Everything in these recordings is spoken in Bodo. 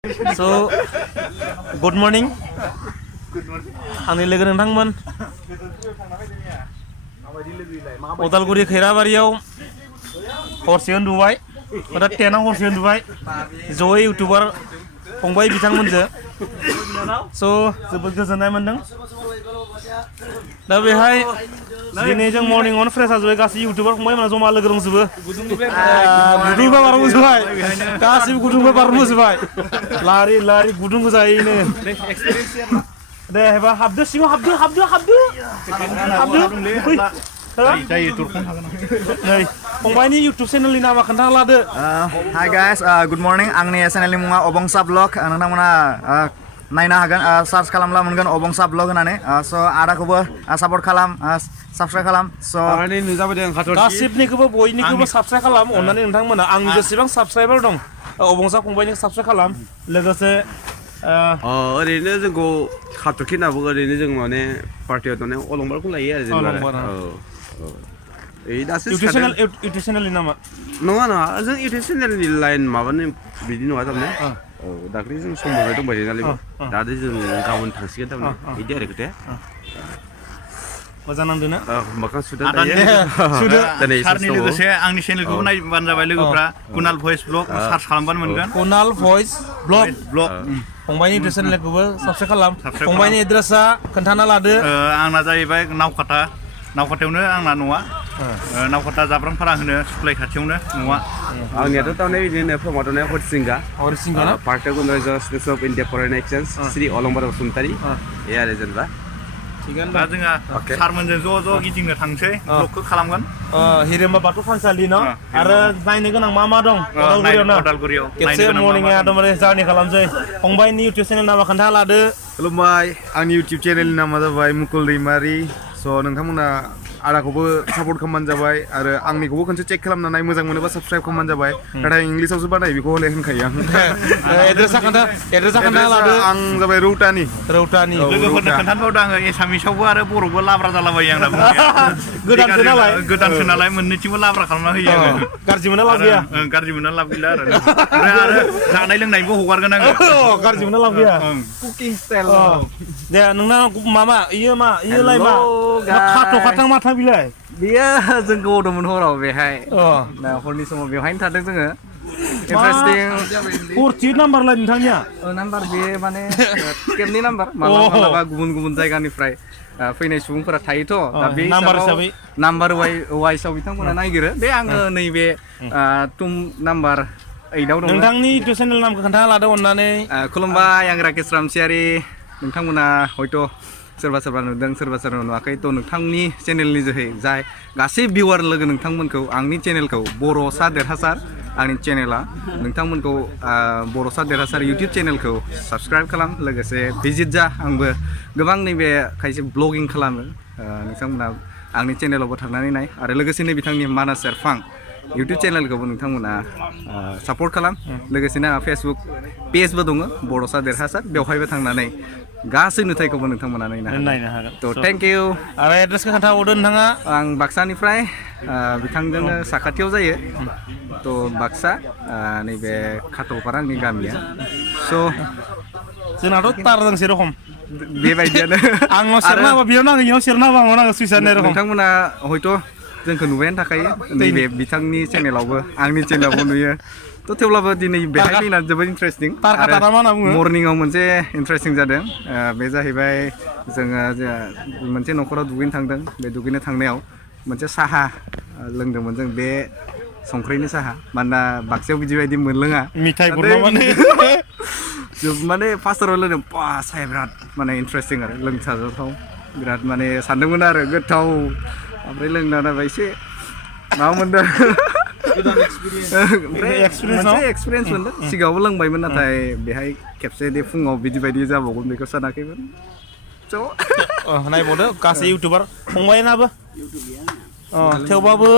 So, good morning. आंनि लोगो नोंथांमोन उदालगुरि खैराबारियाव हरसे उन्दुबाय दा 10 हरसे उन्दुबाय जयै इउटिउबार फंबाय बिथांमोनजों स' जोबोद गोजोननाय मोनदों दा बेहाय दिनै जों मर्निंआवनो फ्रेस जाजोब्बाय गासै इउटिउबार फंबायमोना जमा लोगो दंजोबो गुदुंबा बारबोजोबबाय गासिबो गुदुंबा बारबोजोबबाय लारि लारि गुदुं गोजायैनो दे एबा हाबदो सिङाव हाबदो नै फंबायनि इउटिउब चेनेलनि नामा खोन्थाना लादो Hi guys, good morning. आंनि चेनेलनि मुङा अबंसा ब्लग नोंथांमोना नायनो हागोन सार्च खालामब्ला मोनगोन अबंसा ब्लग होननानै स' आदाखौबो सापर्ट खालाम साबस्क्राइब खालाम स' गासिबनिखौबो बयनिखौबो साबस्क्राइब खालाम अननानै नोंथांमोना आं जेसेबां साबस्क्राइबार दं अबंसा फंबायनि साबस्क्राइब खालाम लोगोसे ओरैनो जोंखौ खाथुखि होनना बुङो ओरैनो जों माने पार्टियाव थानाय अलंबारखौ लायो आरो जेनेबा इउटिउब चेनेलनि नामा नङा जों इउटिउब चेनेलनि लाइन माबानो बिदि नङा थारमाने औ दाख्लै जों सम मोनबाय दंबाय नालाय दा जों गाबोन थांसिगोन थारमाने बिदि आरो खोथाया मोजां नांदों ना मोखां सुदो सारनि लोगोसे आंनि चेनेलखौबो नायबानो जाबाय लोगोफ्रा कुनाल भइस ब्लग सार्च खालामबानो मोनगोन कुनाल भइस ब्लग फंबायनि इउटिउब चेनेलखौबो साबस्क्राइब खालाम फंबायनि एड्रेसा खोन्थाना लादो आंना जाहैबाय नावखाथायावनो आंना न'आ नावखाथा जाब्रांफारा होनो सुख्लाय खाथियावनो न'आ आंनियाथ' थारमाने बिदिनो प्रमटनाया हरिसिंगा part of states of India foreign exchange Shri Alambar Basumatary बे आरो जेनेबा दा जोंहा सारमोनजों ज' गिदिंनो थांसै ब्लगखौ खालामगोन हिरिम्बा बाथौ थानसालि न आरो नायनो गोनां मा दं उदालगुरियाव खेबसे मर्निंआ एकदमबारे जार्नि खालामसै फंबायनि इउटिउब चेनेल नामा खोन्था लादो खुलुमबाय आंनि इउटिउब चेनेलनि नामा जाबाय मुकुल दैमारि स' नोंथांमोना आदाखौबो सापर्ट खालामबानो जाबाय आरो आंनिखौबो खनसे चेक खालामनानै मोजां मोनोबा साबस्क्राइब खालामबानो जाबाय नाथाय इंलिसावसो बानाय बेखौ हले होनखायो आं एड्रेसा खोन्था लादो आं जाबाय रौतानि लोगोफोरनो खोन्थानबावदों आङो एसामिसावबो आरो बर'बो लाब्रा जालाबायो आंना गोदानसो नालाय मोननैथिंबो लाब्रा खालामना होयो आङो गाज्रि मोना लाब गैया गाज्रि मोना लाब गैला आरो जानाय लोंनायबो हगारगोन आङो गाज्रि मोना लाब गैया कुकिं स्टाइल दे नोंना मामा इयोलाय मा खाथ'खाथां माथा बिलाय बेयो जों गदोंमोन हराव बेहाय हरनि समाव बेवहायनो थादों जोङो इन्टारेस्टिं 48 नाम्बारलाय नोंथांनिया नाम्बार बे माने केबनि नाम्बार मालाबा गुबुन जायगानिफ्राय फैनाय सुबुंफोरा थायोथ' दा बे नाम्बार वाइसआव बिथांमोना नायगिरो बे आङो नैबे टुम नाम्बार 8आव दं नोंथांनि इउटिउब चेनेल नामखौ खोन्थाना लादो अननानै खुलुमबाय आं राकेश रामसियारि नोंथांमोना हयथ' सोरबा नुदों सोरबा नुवाखै थ' नोंथांनि चेनेलनि जोहै जाय गासै भिउवार लोगो नोंथांमोनखौ आंनि चेनेलखौ बर'सा देरहासार आंनि चेनेला नोंथांमोनखौ बर'सा देरहासार इउटिउब चेनेलखौ साबस्क्राइब खालाम लोगोसे भिजिट जा आंबो गोबां नैबे खायसे ब्लगिं खालामो नोंथांमोना आंनि चेनेलावबो थांनानै नाय आरो लोगोसेनो बिथांनि मानास सेरफां इउटिउब चेनेलखौबो नोंथांमोना सापर्ट खालाम लोगोसेनो आंहा फेसबुक पेजबो दङ बर'सा देरहासार बेवहायबो थांनानै गासै नुथायखौबो नोंथांमोना नायनो हागोन थ' थेंक इउ आरो एड्रेसखौ खोन्थाहरदो नोंथाङा आं बाक्सानिफ्राय बिथांजोंनो साखाथियाव जायो थ' बाक्सा नैबे खाथलपारा आंनि गामिया स' जोंनाथ' तारजोंसे रखम बेबायदियानो आंनाव सेरना होबा बेयाव नाङो इयाव सेरना होबा आंनाव नाङो सुइस होननाय रखम नोंथांमोना हयथ' जोंखौ नुबायानो थाखायो नैबे बिथांनि चेनेलावबो आंनि चेनेलावबो नुयो थ' थेवब्लाबो दिनै बेहाय फैनानै जोबोद इन्टारेस्टिं मर्निंआव मोनसे इन्टारेस्टिं जादों बे जाहैबाय जोङो मोनसे न'खराव दुगैनो थांदों बे दुगैनो थांनायाव मोनसे साहा लोंदोंमोन जों बे संख्रिनि साहा मानोना बाक्सायाव बिदि मोनलोङा माने फार्स्टआव लोंदों साहाया बिराद माने इन्टारेस्टिं आरो लोंसाजाथाव बिराद माने सानदोंमोन आरो गोथाव ओमफ्राय लोंना एसे माबा मोनदों एक्सपिरियेन्स मोनदों सिगाङावबो लोंबायमोन नाथाय बेहाय खेबसे फुङाव बिदि जाबावगोन बेखौ सानाखैमोन नायबावदो गासै इउटिउबार फंबायनाबो थेवबाबो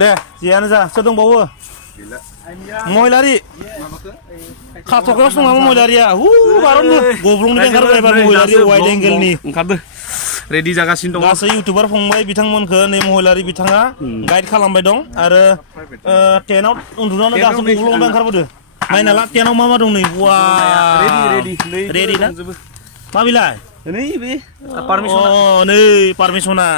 दे जियानो जा सोर दंबावो महिलारि खाथ'खायाव संनांगौ महिलारिया बारनबो गब्लंनिफ्राय ओंखारबाय एबार महिलारि वाइड एंगेलनि ओंखारदो रेडि जागासिनो दं गासै इउटिउबार फंबाय बिथांमोनखौ नै महिलारि बिथाङा गाइड खालामबाय दं आरो 10आव उन्दुनानै दासो गब्लंनिफ्राय ओंखारबोदो नायना ला टेनाव मा मा दं नै वा रेडि ना मा बिलाय नै बे पारमिसन अ नै पारमिसना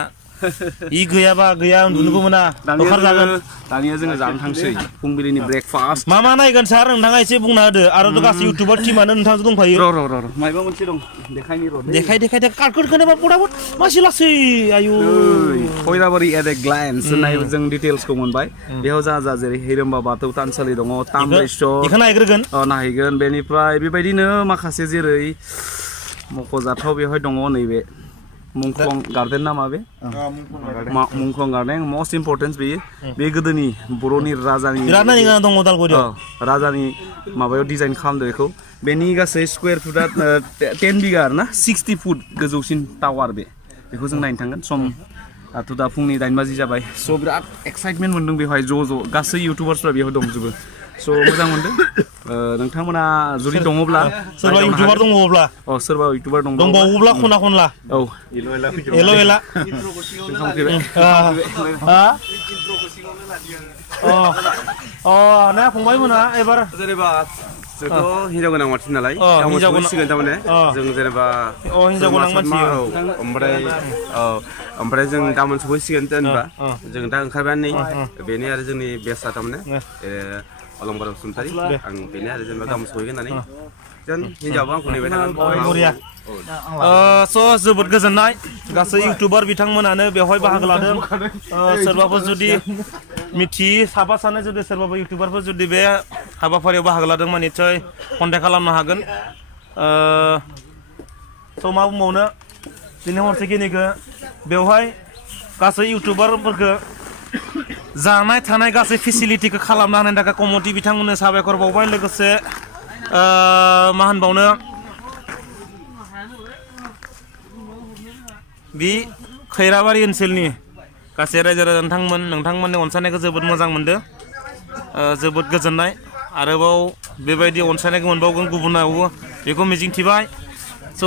इ गैयाबा गैया उन्दुनोबो मोना दखार जागोन दानिया जोङो जानो थांसै फुंबिलिनि ब्रेकफास्ट मा मा नायगोन सार नोंथाङा एसे बुंना होदो आरो गासै इउटिउबार टिमानो नोंथांजों दंफायो र' मायबा मोनसे दं देखायनि र' देखाय कार्डखौनो बुराबुद मासि लासै आयु खयराबारि एट ए ग्लान्स होननाय जों डिटेल्सखौ मोनबाय बेयाव जा जेरै हिरम्बा बाथौ थानसालि दङ ताम्रेश्वर बेखौ नायग्रोगोन नायहैगोन बेनिफ्राय बेबायदिनो माखासे जेरै मख'जाथाव बेवहाय दङ नैबे मुंख्लं गार्डेन ना माबे मुंख्लं गार्डेन मस्ट इम्पर्टेन्ट बेयो बे गोदोनि बर'नि राजानि बिराद नायनो दङ उदालगुरियाव राजानि माबायाव डिजाइन खालामदो बेखौ बेनि गासै स्कुवेर फुटआ 10 बिगा आरो ना 60 फुट गोजौसिन टावार बेखौ जों नायनो थांगोन सम दाथ' दा फुंनि 8 बाजि जाबाय स' बिराद एक्साइटमेन्ट मोन्दों बेवहाय ज' गासै इउटुबार्सफ्रा बेयाव दंजोबो स' मोजां मोनदों नोंथांमोना जुदि दङब्ला सोरबा इउटुबार दङब्ला सोरबा इउटुबार दंबावोब्ला खना खनला औ एल' एला ना फंबाय मोना एबार जेनेबा जोंथ' हिनजाव गोनां मानसि नालाय हिनजाव गोनां थारमाने जों जेनेबा हिनजाव गोनां मानसि ओमफ्राय जों गाबोन सफैसिगोन जेनेबा जों दा ओंखारबायानो नै बेनो आरो जोंनि बेस्टआ थारमाने अलंबार बसुमतारी आं बेनो आरो जेनेबा गाबोन सहैगोन होननानै जों हिनजावबो आंखौ नेबाय थागोन बरिया स' जोबोद गोजोननाय गासै इउटुबार बिथांमोनानो बेवहाय बाहागो लादों सोरबाफोर जुदि मिथियै साफा सानै जुदि सोरबाफोर इउटुबारफोर जुदि बे हाबाफारियाव बाहागो लादोंबा निस्सय कन्टेक्ट खालामनो हागोन स' मा बुंबावनो दिनै हरसेखिनिखौ बेवहाय गासै इउटुबारफोरखौ जानाय थानाय गासै फेसिलिटिखौ खालामना होनायनि थाखाय कमिटि बिथांमोननो साबायखर बावबाय लोगोसे मा होनबावनो बे खैराबारि ओनसोलनि गासै रायजो राजा नोंथांमोननि अनसायनायखौ जोबोद मोजां मोनदों जोबोद गोजोननाय आरोबाव बेबायदि अनसायनायखौ मोनबावगोन गुबुनावबो बेखौ मिजिंथिबाय स'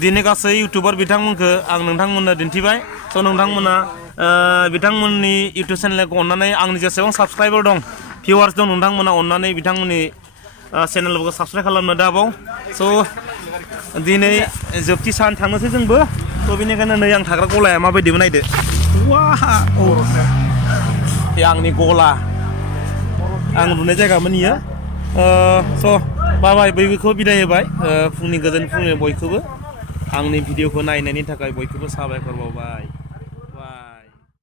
दिनै गासै इउटुबार बिथांमोनखौ आं नोंथांमोननो दिन्थिबाय स' नोंथांमोना बिथांमोननि इउटुब चेनेलखौ अननानै आंनि जेसेबां साबसक्राइबार दं भिउवार्स दं नोंथांमोना अननानै बिथांमोननि चेनेलफोरखौ साबसक्राइब खालामनो दाबाव स' दिनै जोबथि सान थांनोसै जोंबो थ' बेनिखायनो नै आं थाग्रा गलाया माबायदिबो नायदो आंनि गला आं लुनाय जायगामोन इयो स' बाबाय बयबोखौ बिदाय होबाय फुंनि गोजोन फुंनि बयखौबो आंनि भिडिअखौ नायनायनि थाखाय बयखौबो साबायखर बावबाय